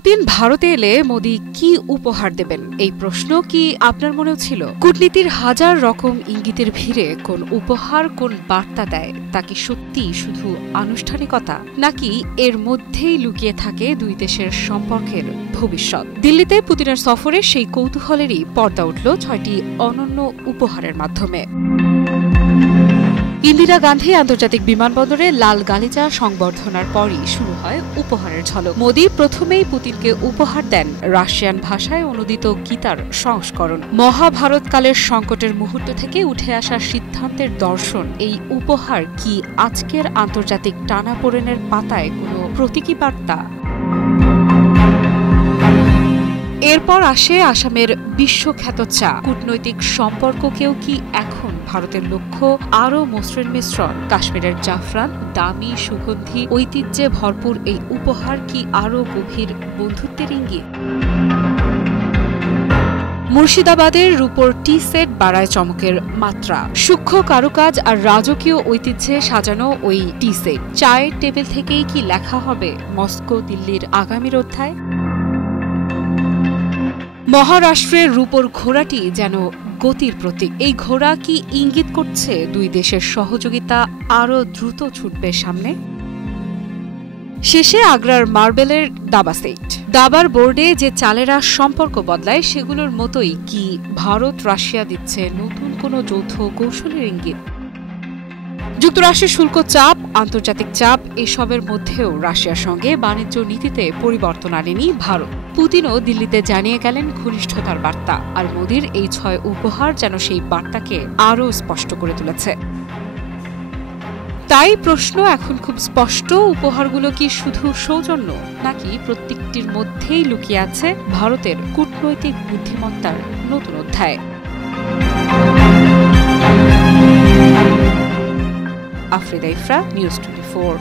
Putin ভারতে এলে মোদি কি উপহার দেবেন এই প্রশ্ন কি আপনার মনেও ছিল? কূটনীতির হাজার রকম ইঙ্গিতের ভিড়ে কোন উপহার কোন বার্তা দেয় তা কি সত্যি শুধু আনুষ্ঠানিকতা, নাকি এর মধ্যেই লুকিয়ে থাকে দুই দেশের সম্পর্কের ভবিষ্যৎ? দিল্লিতে পুতিনের সফরে সেই কৌতূহলেরই পর্দা উঠল ৬টি অনন্য উপহারের মাধ্যমে। ইন্দিরা গান্ধী আন্তর্জাতিক বিমানবন্দরে লাল গালিচা সংবর্ধনার পরই শুরু হয় উপহারের ঝলক। মোদি প্রথমেই পুতিনকে উপহার দেন রাশিয়ান ভাষায় অনুদিত গীতার সংস্করণ। মহাভারতকালের সংকটের মুহূর্ত থেকে উঠে আসা সিদ্ধান্তের দর্শন। এই উপহার কি আজকের আন্তর্জাতিক টানাপোড়েনের পাতায় কোনো প্রতীকী বার্তা? এরপর আসে আসামের বিশ্বখ্যাত চা। কূটনৈতিক সম্পর্ককেও কি এখন ভারতের লক্ষ্য আরও মসৃণ মিশ্রণ? কাশ্মীরের জাফরান, দামি সুগন্ধি, ঐতিহ্যে ভরপুর এই উপহার কি আরও গভীর বন্ধুত্বের ইঙ্গিত? মুর্শিদাবাদের রূপোর টি সেট বাড়ায় চমকের মাত্রা। সূক্ষ্ম কারুকাজ আর রাজকীয় ঐতিহ্যে সাজানো ওই টি সেট। চায়ের টেবিল থেকেই কি লেখা হবে মস্কো দিল্লির আগামীর অধ্যায়? মহারাষ্ট্রের রূপোর ঘোড়াটি যেন গতির প্রতীক। এই ঘোড়া কি ইঙ্গিত করছে দুই দেশের সহযোগিতা আরও দ্রুত ছুটবে সামনে? শেষে আগ্রার মার্বেলের দাবা সেট। দাবার বোর্ডে যে চালেরা সম্পর্ক বদলায় সেগুলোর মতোই কি ভারত রাশিয়া দিচ্ছে নতুন কোনো যৌথ কৌশলের ইঙ্গিত? যুক্তরাষ্ট্রের শুল্ক চাপ, আন্তর্জাতিক চাপ এসবের মধ্যেও রাশিয়ার সঙ্গে বাণিজ্য নীতিতে পরিবর্তন আনেনি ভারত। পুতিনও দিল্লিতে জানিয়ে গেলেন ঘনিষ্ঠতার বার্তা, আর মোদির এই ৬ উপহার যেন সেই বার্তাকে আরও স্পষ্ট করে তুলেছে। তাই প্রশ্ন এখন খুব স্পষ্ট, উপহারগুলো কি শুধু সৌজন্য, নাকি প্রত্যেকটির মধ্যেই লুকিয়ে আছে ভারতের কূটনৈতিক বুদ্ধিমত্তার নতুন অধ্যায়? আফ্রিদা ইফরা, নিউজ 24।